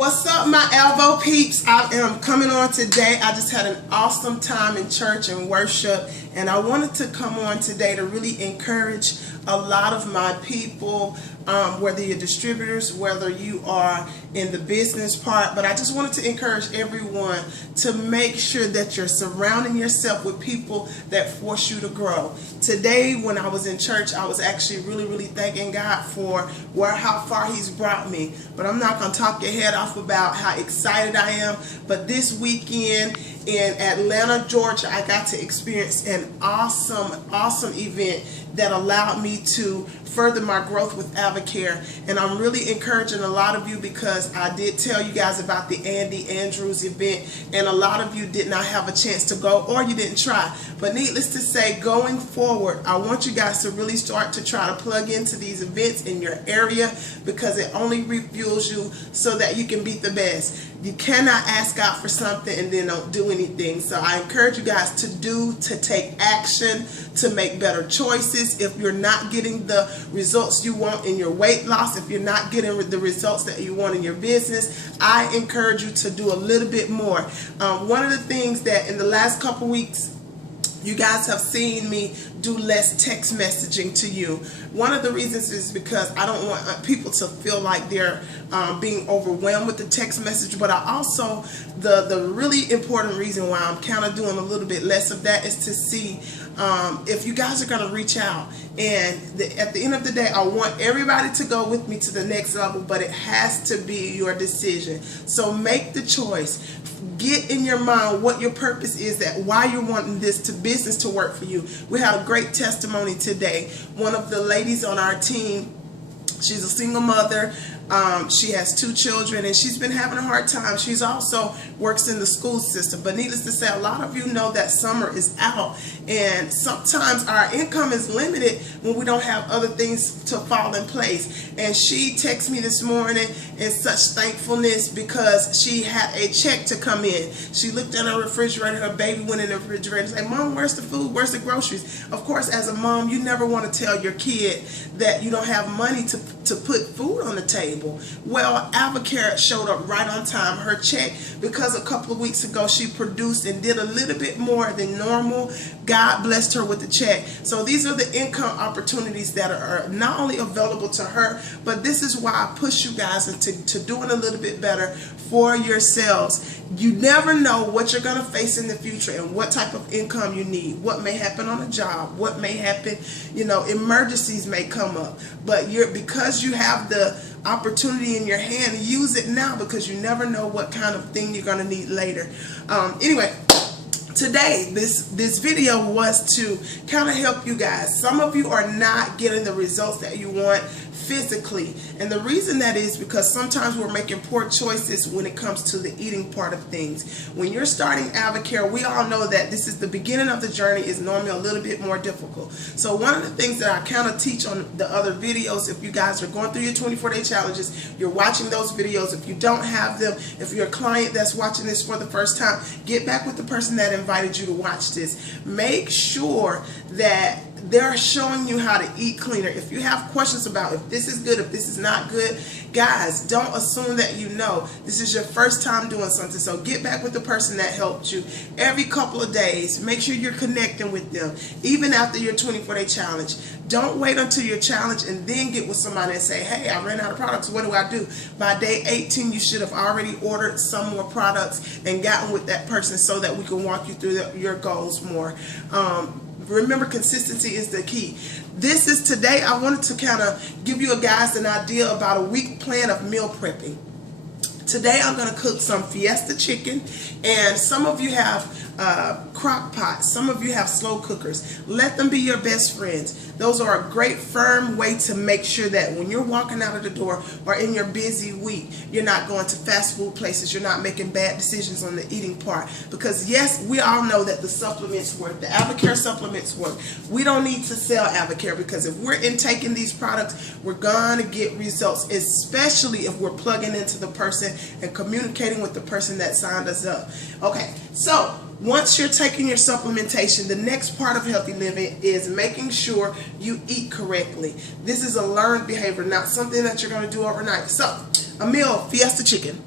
What's up, my Alvo peeps? I am coming on today. I just had an awesome time in church and worship, and I wanted to come on today to really encourage a lot of my people, whether you're distributors, whether you are in the business part, but I just wanted to encourage everyone to make sure that you're surrounding yourself with people that force you to grow. Today, when I was in church, I was actually really thanking God for how far He's brought me. But I'm not going to talk your head off about how excited I am. But this weekend in Atlanta, Georgia, I got to experience an awesome event that allowed me to further my growth with AdvoCare. And I'm really encouraging a lot of you, because I did tell you guys about the Andy Andrews event, and a lot of you did not have a chance to go, or you didn't try. But needless to say, going forward, I want you guys to really start to try to plug into these events in your area, because it only refuels you so that you can beat the best. You cannot ask God for something and then don't do anything. So I encourage you guys to take action, to make better choices. If you're not getting the results you want in your weight loss, if you're not getting the results that you want in your business, I encourage you to do a little bit more. One of the things that in the last couple weeks, you guys have seen me do less text messaging to you. One of the reasons is because I don't want people to feel like they're being overwhelmed with the text message, but I also, the really important reason why I'm kind of doing a little bit less of that is to see if you guys are going to reach out. And at the end of the day, I want everybody to go with me to the next level, but it has to be your decision. So make the choice. Get in your mind what your purpose is, that why you're wanting this business to work for you. We had a great testimony today. One of the ladies on our team, she's a single mother. She has 2 children, and she's been having a hard time. She's also works in the school system. But needless to say, a lot of you know that summer is out, and sometimes our income is limited when we don't have other things to fall in place. And she texted me this morning in such thankfulness because she had a check to come in. She looked in her refrigerator, her baby went in the refrigerator and said, "Mom, where's the food? Where's the groceries?" Of course, as a mom, you never want to tell your kid that you don't have money to put food on the table. Well, AdvoCare showed up right on time. Her check, because a couple of weeks ago she produced and did a little bit more than normal, God blessed her with the check. So these are the income opportunities that are not only available to her, but this is why I push you guys into doing a little bit better for yourselves. You never know what you're going to face in the future and what type of income you need. What may happen on a job, what may happen, emergencies may come up. But because you have the opportunity in your hand, use it now, because you never know what kind of thing you're going to need later. Anyway, today this video was to kind of help you guys. Some of you are not getting the results that you want physically, and the reason that is because sometimes we're making poor choices when it comes to the eating part of things. When you're starting AdvoCare, we all know that this is the beginning of the journey, is normally a little bit more difficult. So one of the things that I kind of teach on the other videos, if you guys are going through your 24-day challenges, you're watching those videos. If you don't have them, if you're a client that's watching this for the first time, get back with the person that invited you to watch this. Make sure that they're showing you how to eat cleaner. If you have questions about if this is good, if this is not good, guys, don't assume that you know. This is your first time doing something. So get back with the person that helped you every couple of days. Make sure you're connecting with them, even after your 24-day challenge. Don't wait until your challenge and then get with somebody and say, "Hey, I ran out of products. What do I do?" By day 18, you should have already ordered some more products and gotten with that person so that we can walk you through your goals more. Remember, consistency is the key. This is today. I wanted to kind of give you guys an idea about a week plan of meal prepping. Today I'm going to cook some Fiesta chicken, and some of you have crock pots, some of you have slow cookers. Let them be your best friends. Those are a great firm way to make sure that when you're walking out of the door or in your busy week, you're not going to fast food places, you're not making bad decisions on the eating part. Because yes, we all know that the supplements work, the AdvoCare supplements work. We don't need to sell AdvoCare, because if we're intaking these products, we're going to get results, especially if we're plugging into the person and communicating with the person that signed us up. Okay, so once you're taking your supplementation, the next part of healthy living is making sure you eat correctly. This is a learned behavior, not something that you're going to do overnight. So, a meal, Fiesta chicken.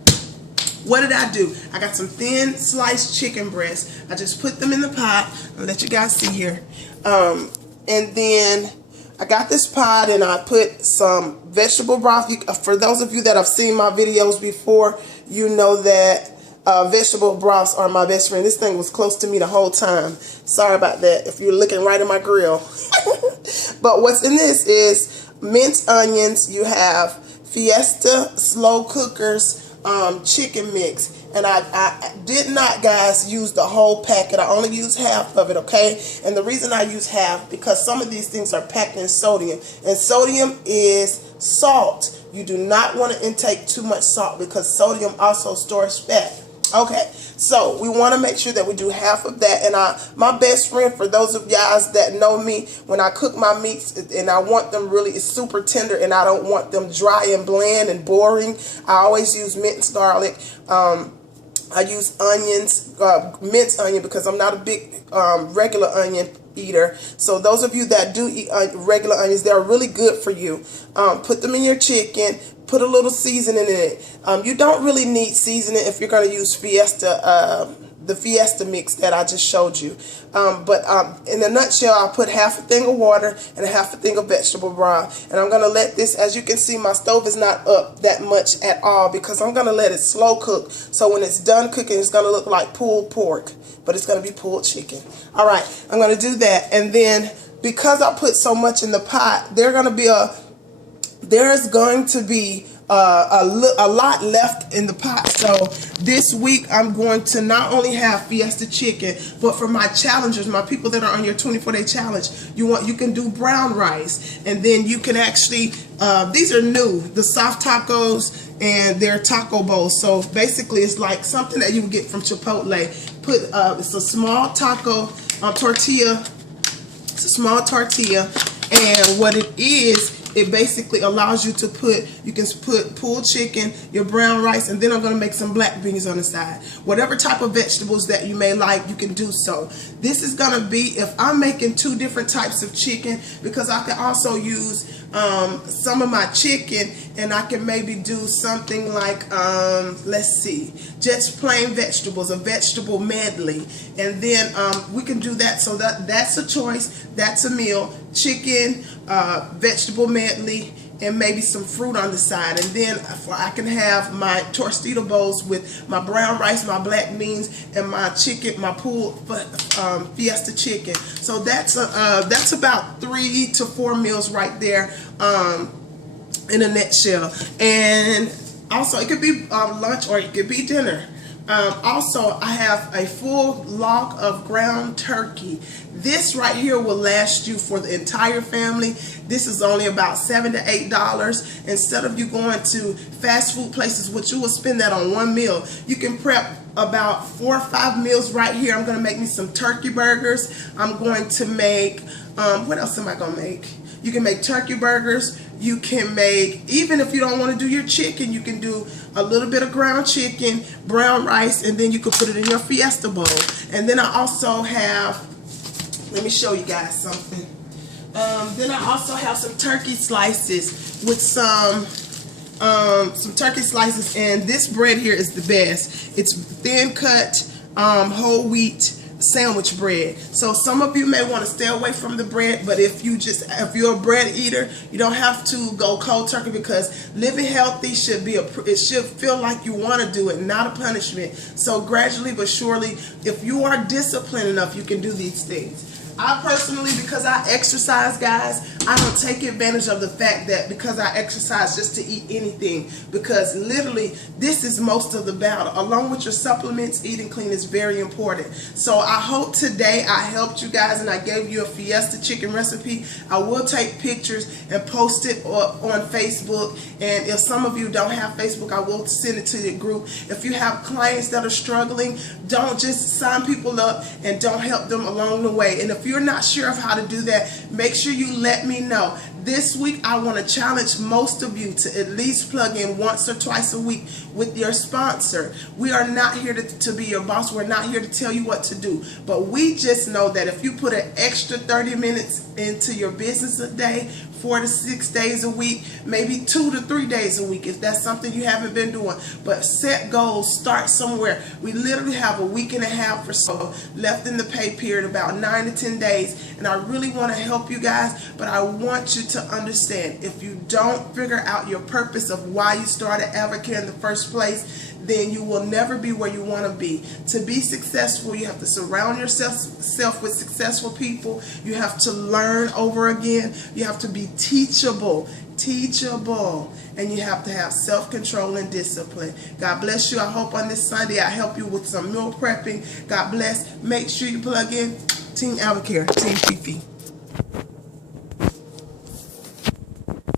What did I do? I got some thin sliced chicken breasts. I just put them in the pot. I'll let you guys see here. And then I got this pot and I put some vegetable broth. For those of you that have seen my videos before, you know that vegetable broths are my best friend. This thing was close to me the whole time. Sorry about that if you're looking right in my grill. But what's in this is minced onions. You have Fiesta slow cookers chicken mix. And I did not, guys, use the whole packet. I only used half of it, okay? And the reason I use half, because some of these things are packed in sodium. And sodium is salt. You do not want to intake too much salt because sodium also stores fat. Okay, so we want to make sure that we do half of that. And my best friend, for those of guys that know me, when I cook my meats and I want them really super tender and I don't want them dry and bland and boring, I always use minced garlic. I use onions, minced onion, because I'm not a big regular onion eater. So those of you that do eat regular onions, they're really good for you. Put them in your chicken. Put a little seasoning in it. You don't really need seasoning if you're going to use Fiesta, the Fiesta mix that I just showed you. But in a nutshell, I put half a thing of water and half a thing of vegetable broth. And I'm going to let this, as you can see, my stove is not up that much at all because I'm going to let it slow cook. So when it's done cooking, it's going to look like pulled pork, but it's going to be pulled chicken. All right, I'm going to do that. And then because I put so much in the pot, there's going to be a lot left in the pot. So this week I'm going to not only have Fiesta chicken, but for my challengers, my people that are on your 24-day challenge, you can do brown rice, and then you can actually these are new, the soft tacos, and they're taco bowls. So basically it's like something that you would get from Chipotle. It's a small taco tortilla. It's a small tortilla, and what it is, it basically allows you to you can put pulled chicken, your brown rice, and then I'm going to make some black beans on the side. Whatever type of vegetables that you may like, you can do so. This is going to be, if I'm making 2 different types of chicken, because I can also use some of my chicken, and I can maybe do something like, let's see, just plain vegetables, a vegetable medley. And then we can do that. So that's a choice. That's a meal. Chicken, vegetable medley, and maybe some fruit on the side. And then I can have my Tostito bowls with my brown rice, my black beans, and my chicken, my pulled Fiesta chicken. So that's about 3 to 4 meals right there in a nutshell. And also it could be lunch or it could be dinner. Also, I have a full log of ground turkey. This right here will last you for the entire family. This is only about $7 to $8. Instead of you going to fast food places, which you will spend that on 1 meal, you can prep about 4 or 5 meals right here. I'm going to make me some turkey burgers. I'm going to make, what else am I going to make? You can make turkey burgers. You can make, even if you don't want to do your chicken, you can do a little bit of ground chicken, brown rice, and then you can put it in your Fiesta bowl. And then I also have, let me show you guys something. Then I also have some turkey slices with some turkey slices, and this bread here is the best. It's thin cut whole wheat sandwich bread. So some of you may want to stay away from the bread, but if you're a bread eater, you don't have to go cold turkey, because living healthy should feel like you want to do it, not a punishment. So gradually but surely, if you are disciplined enough, you can do these things. I personally, because I exercise, guys, I don't take advantage of the fact that because I exercise just to eat anything, because literally this is most of the battle. Along with your supplements, eating clean is very important. So I hope today I helped you guys and I gave you a Fiesta chicken recipe. I will take pictures and post it on Facebook, and if some of you don't have Facebook, I will send it to your group. If you have clients that are struggling, don't just sign people up and don't help them along the way. And if you're not sure of how to do that, make sure you let me know. This week, I want to challenge most of you to at least plug in once or twice a week with your sponsor. We are not here to be your boss. We're not here to tell you what to do. But we just know that if you put an extra 30 minutes into your business a day, 4 to 6 days a week, maybe 2 to 3 days a week if that's something you haven't been doing. But set goals, start somewhere. We literally have a week and a half or so left in the pay period, about 9 to 10 days, and I really want to help you guys, but I want you to understand, if you don't figure out your purpose of why you started AdvoCare in the first place, then you will never be where you want to be. To be successful, you have to surround yourself with successful people. You have to learn over again. You have to be teachable, and you have to have self-control and discipline. God bless you. I hope on this Sunday I help you with some meal prepping. God bless. Make sure you plug in Team AdvoCare, Team FiFe.